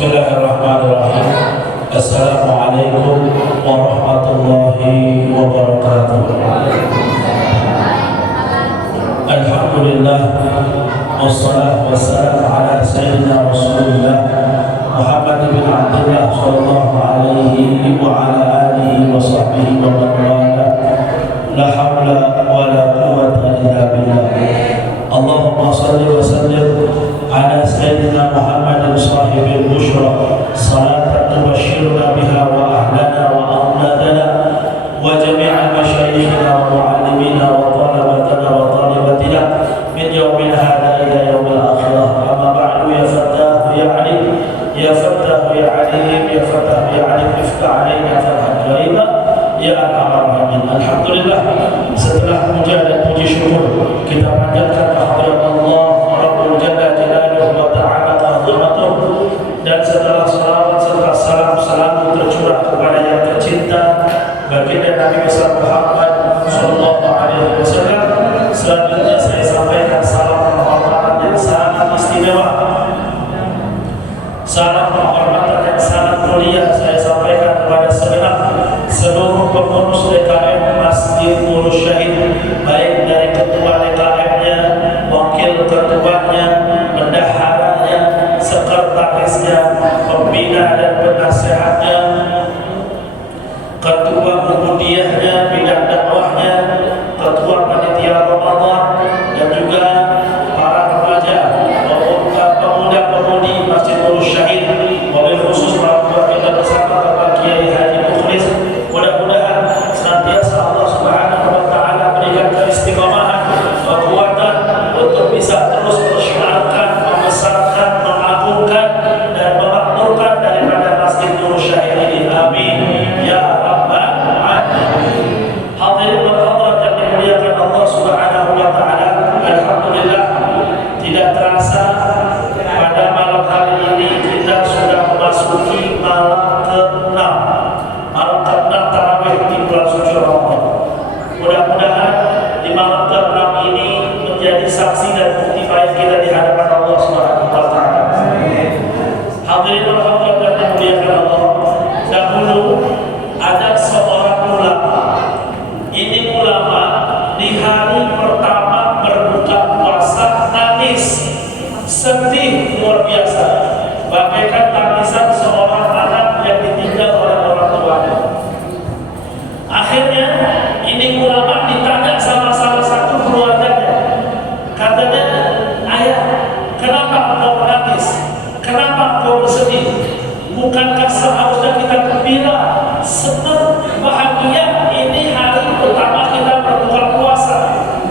Bismillahirrahmanirrahim. Assalamualaikum warahmatullahi wabarakatuh. Alhamdulillah, wassalatu wassalamu ala sayyidina Rasulillah Muhammad bin Abdullah sallallahu alaihi wa ala alihi wa sahbihi wa man wala. La hawla wa la quwwata illa billah. Allahumma salli wa sallim ala sayyidina Muhammadin sahibil bushra, salatan tubashshiruna biha wa ahlana wa awladana wa jami'a masyayikhina wa mu'allimina wa talabatana wa talibatina min yawmin hadha ila yawmil akhirah. Amma ba'du, ya fattahu ya alim, ya fattahu ya alim, ya fattahu ya alim, iftah alaina fathan qariba ya arhamar rahimin. Alhamdulillah, setelah puja dan puji syukur kita panjatkan kehadirat Allah Rabbul Jalla Jalaluhu wa Ta'ala Azamatuh, dan setelah salawat serta salam tercurah kepada yang tercinta baginda Nabi besar Muhammad sallallahu alaihi wasallam. Selanjutnya saya sampaikan salam penghormatan yang sangat istimewa, salam penghormatan yang sangat mulia saya sampaikan kepada seluruh pengurus DKM Masjid Nurul Syahid, baik dari ketua DKM-nya, wakil ketuanya, bendaharanya, sekretarisnya, pembina dan penasehatnya, ketua muhammadiyahnya, bidang dakwahnya, ketua panitia Ramadan, dan juga para remaja, pemuda-pemudi Masjid Nurul Syahid, wabil khusus para tua kita bersama Bapak Kiai Haji Mukhlis. Mudah-mudahan senantiasa Allah Subhanahu wa Ta'ala berikan keistiqomahan, kekuatan untuk bisa terus mensyiarkan, membesarkan, mengagungkan dan memakmurkan daripada Masjid Nurul Syahid ini. Amin ya rabbal alamin. Hadirin berhadrat yang dimuliakan Allah Subhanahu wa Ta'ala, alhamdulillah, tidak terasa pada malam hari ini kita sudah memasuki malam ke-6 tarawih di bulan suci Ramadan. Mudah-mudahan di malam ke-6 ini menjadi saksi dan bukti baik kita di hadapan Allah Subhanahu wa Ta'ala. Hadirin berhadrat yang dimuliakan Allah, dahulu ada seorang ulama. Ini ulama di hari pertama berbuka puasa nangis, sedih luar biasa, bagaikan tangisan seorang anak yang ditinggal oleh orang tuanya. Akhirnya ini ulama ditanya sama salah satu keluarganya, katanya, ayah, kenapa kau menangis? Kenapa kau bersedih? Bukankah seharusnya kita gembira, senang, bahagia? Ini hari pertama kita berbuka puasa,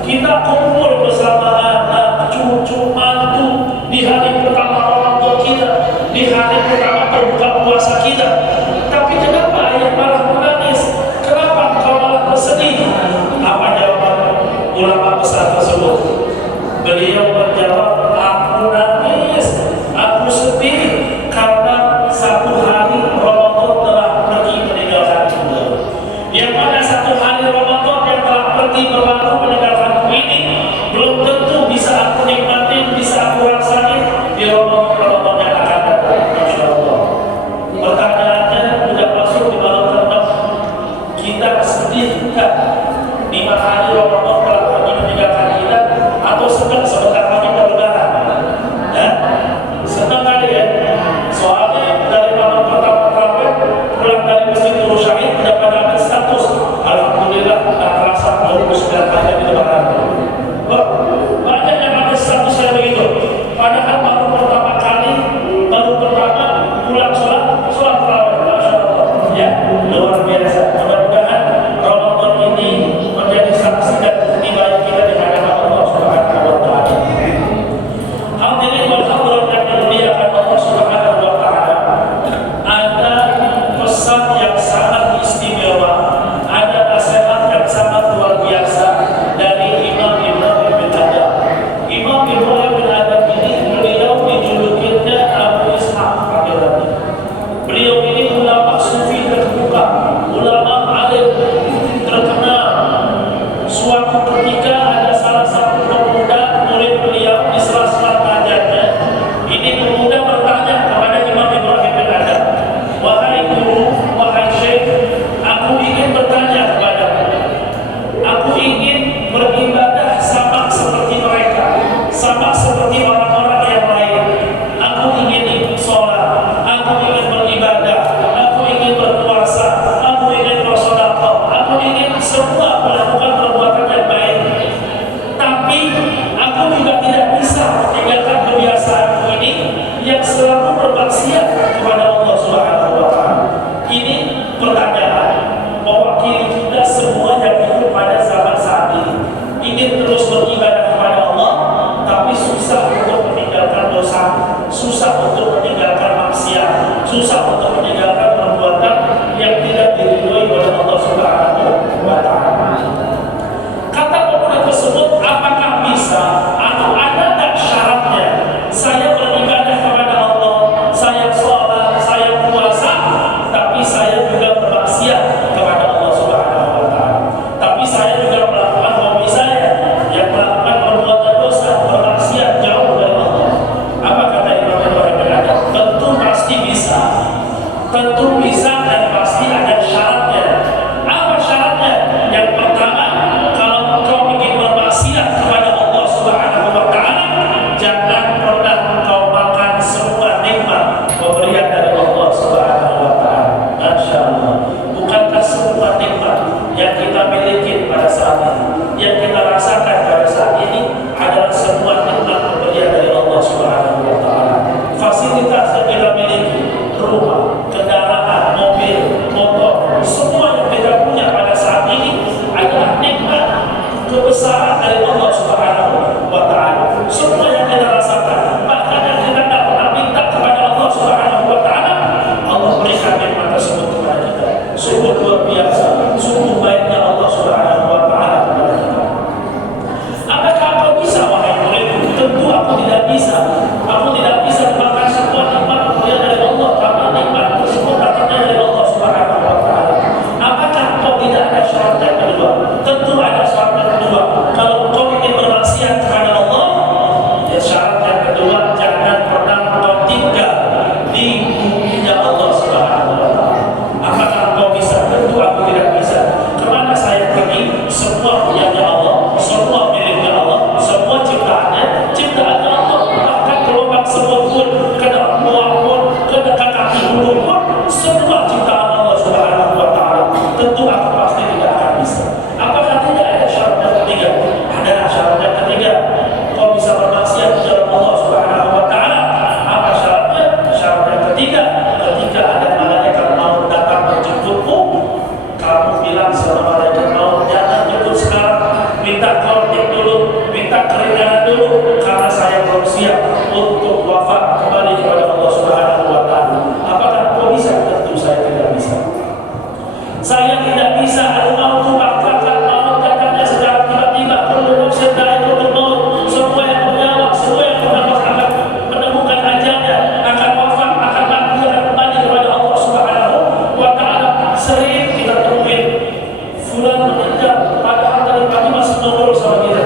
kita kumpul bersama anak, cucu, mantu di hari pertama Ramadan kita, di hari pertama berbuka puasa kita. Tapi kenapa ayah malah menangis? Kenapa kau malah bersedih? Apa jawaban ulama besar tersebut? Beliau menjawab, aku nangis, aku sedih karena satu hari Ramadan telah pergi meninggalkanku. Yang mana satu hari Ramadan yang telah pergi berlalu meninggalkanku ini belum tentu bisa aku nikmati, bisa aku rasain di Ramadan yang akan datang, insyaallah. Pertanyaannya sudah masuk di malam ke-6, kita sedih kan 5 hari Ramadan telah pergi meninggalkan kita, atau sebentar bermaksiat kepada Allah Subhanahu wa taala. Ini pertanyaan mewakili kita semua yang hidup pada zaman saat ini. Ingin terus beribadah kepada Allah, tapi susah untuk meninggalkan dosa, susah untuk meninggalkan maksiat, susah untuk meninggalkan perbuatan yang tidak diridhoi oleh Allah Subhanahu wa taala. Kata pemuda tersebut, apakah bisa atau ada tak syaratnya saya beribadah kepada Allah, saya sholat, saya puasa, tapi saya juga bermaksiat kepada Allah Subhanahu wa taala. Tapi saya juga melakukan hobi saya yang melakukan perbuatan dosa, bermaksiat jauh dari Allah. Apa kata Imam Ibrahim bin Adam? Tentu pasti bisa. Tentu bisa dan pasti ada syaratnya. Apa syaratnya? Yang pertama, kalau engkau ingin bermaksiat kepada Allah Subhanahu wa taala, jangan pernah engkau makan semua nikmat pemberian dari Allah Subhanahu wa taala. Masyaallah. Bukankah semua nikmat yang kita miliki pada saat ini, yang kita rasakan pada saat ini adalah semua nikmat pemberian dari Allah Subhanahu wa taala. Fasilitas yang kita miliki, rumah, kendaraan, mobil, motor, semua yang kita punya pada saat ini adalah nikmat kebesaran dari Allah Subhanahu wa taala. Semua yang kita rasakan, bahkan yang kita tidak pernah minta kepada Allah Subhanahu wa taala, Allah berikan nikmat tersebut kepada kita. Sungguh luar biasa, sungguh baiknya Allah Subhanahu wa taala kepada kita. Apakah aku bisa, wahai muridku? Tentu aku tidak bisa. Aku tidak bisa makan semua nikmat pemberian dari Allah, karena nikmat tersebut datangnya dari Allah Subhanahu wa taala. Apakah kau tidak ada syarat yang kedua? Tentu ada syarat yang kedua. Kalau kau ingin bermaksiat kepada Allah, ya syarat yang kedua, jangan pernah kau tinggal di buminya Allah Subhanahu wa taala. Apakah kau bisa? Tentu aku tidak bisa. Kemana saya pergi? Semua punyanya Allah, semua miliknya Allah, semua ciptaannya, ciptaannya Allah. Bahkan gelombang semut pun, kena buah pun, kena kaki burung pun, semua ciptaan Allah Subhanahu wa taala. Tentu aku pasti tidak akan bisa. Apakah tidak ada syarat yang ketiga? Ada syarat yang ketiga. Kau bisa bermaksiat di dalam Allah Subhanahu wa taala. Apa syaratnya? Syarat yang ketiga, ketika ada malaikat maut datang menjemputmu, kamu bilang sama malaikat maut, jangan jemput sekarang, minta korting dulu, minta keringanan dulu, karena saya belum siap untuk wafat kembali kepada Allah Subhanahu wa taala. Apakah kau bisa? Tentu saya tidak bisa. Saya tidak bisa. Al-mautu ba'dakan, maut datangnya secara tiba-tiba. Kullu nafsin dha'iqatul maut. Semua yang bernyawa, semua yang bernafas akan menemukan ajalnya, akan wafat, akan mati, akan kembali kepada Allah Subhanahu wa taala. Sering kita temuin fulan meninggal, padahal tadi pagi masih ngobrol sama kita.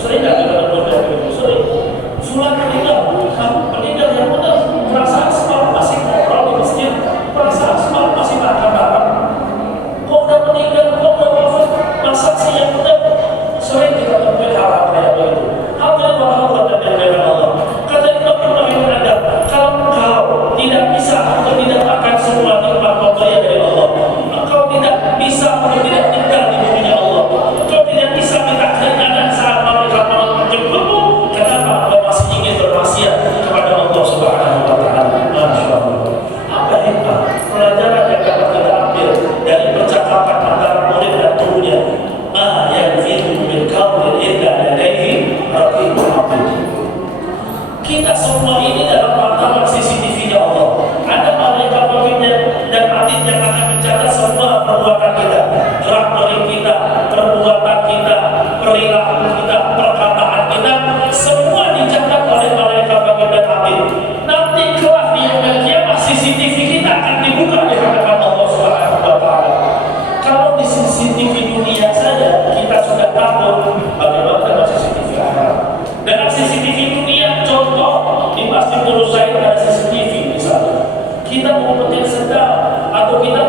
Sering nggak kita ngobrol gitu? Sering. Fulan meninggal yang benar. Perasaan semalam masih ngobrol di masjid, perasaan semalam masih makan-makan. Kok udah meninggal, kok udah wafat, masa sih yang benar? Sering kita temuin hal-hal kayak begitu. Hal yang berhubungan dengan Allah. Kata Imam Ibrahim bin Adam, kalau engkau tidak bisa atau tidak makan semua nikmat pemberian dari Allah, engkau tidak bisa atau tidak tinggal di buminya Allah, engkau tidak bisa minta keringanan saat malaikat maut menjemputmu, kenapa engkau masih ingin bermaksiat kepada Allah Subhanahu wa taala? Masya Allah. Apa hikmah pelajaran yang dapat kita ambil dari percakapan antara murid dan gurunya? Ma yalfizu min qawlin illa ladayhi raqibun atid. Kita semua ini dalam pantauan CCTV-nya Allah. Ada malaikat raqibnya dan atid yang akan mencatat semua perbuatan kita, gerak-gerik kita, perbuatan kita, perilaku kita, perkataan kita, semua dicatat oleh malaikat raqib dan atid. Nanti kelak di yaumil qiyamah CCTV kita akan dibuka di hadapan Allah Subhanahu wa taala. Kalau di CCTV dunia saja kita sudah takut, bagaimana dengan CCTV akhirat? Dengan CCTV dunia, contoh di Masjid Nurul Zaid ada CCTV misalnya. Kita mau petir sedang atau kita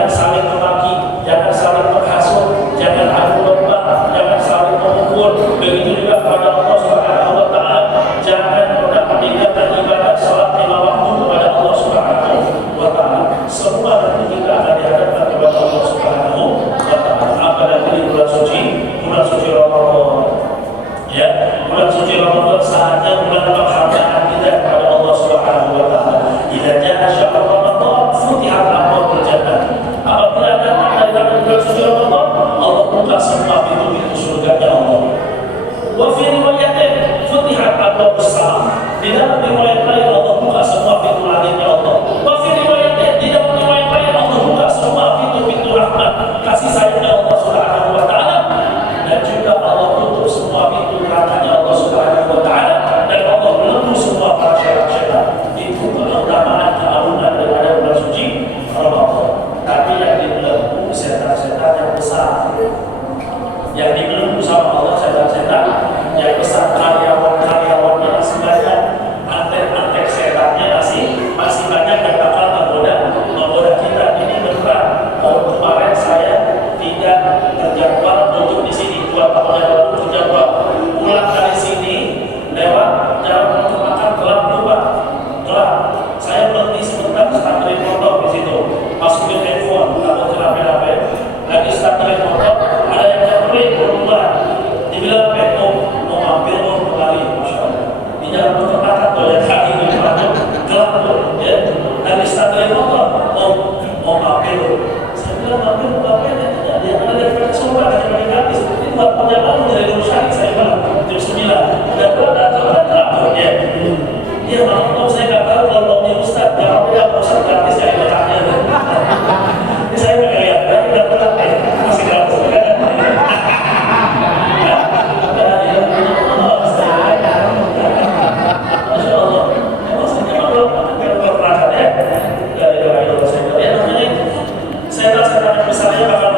jangan saling memaki, jangan saling menghasut, jangan adu domba, jangan saling memukul. Begitu juga kepada Allah Subhanahu wa taala, jangan pernah meninggalkan ibadah salat 5 waktu kepada Allah Subhanahu wa taala. Semua nanti kita akan dihadapkan kepada Allah Subhanahu wa taala. Apalagi di bulan suci Ramadan. Ya, bulan suci Ramadan saatnya bulan penghargaan kita kepada Allah Subhanahu wa taala. Idza jaa syahrul Ramadan futihat abwaabul jannah. Apabila datang dari bulan suci Ramadan, Allah buka semua pintu-pintu surga Allah. Wa fi riwayatin futihat abwaabus samaa. Di dalam riwayat lain Allah buka semua pintu langitnya Allah. Wa fi riwayatin, di dalam riwayat lain Allah buka semua pintu-pintu rahmat, kasih sayangnya Allah Subhanahu wa taala. Dan juga Allah tutup semua pintu nerakanya Allah Subhanahu wa taala, dan Allah belenggu semua para syaitan. Itu keutamaan keagungan daripada bulan suci Ramadan. Tapi yang dibelenggu setan-setan yang besar, yang dibelenggu sama Allah setan-setan yang besar, karyawan-karyawannya masih banyak, antek-antek setannya masih banyak yang bakal menggoda kita. Ini beneran. Kemarin saya tidak terjadwal untuk di sini, 2 tahun yang lalu terjadwal pulang dari sini lewat jalan untuk makan gelap lupa gelap. Saya berhenti sebentar starterin motor di situ, masukin handphone atau HP lagi starterin motor, ada yang nyamperin berubah, dibilang mau mampir mau kembali, masya Allah. Di jalan berkepatan tuh yang kaki itu gelap tuh, ya. Lagi starterin motor, mau mampir. Saya bilang mampir ya, dia ada dari surga, ada yang gratis. Ini 2 tahun yang lalu dari Rusyad, saya bilang jam 9. Dan gelap ya. Dia mau saya nggak tahu kalau mau Ustaz, jawabnya Ustaz gratis ya ibadahnya. Ini saya melihat, tapi nggak gelap ya, masih gratis. Masya Allah. Emang belum pernah ya. Ya, saya setan-setan yang besarnya bakal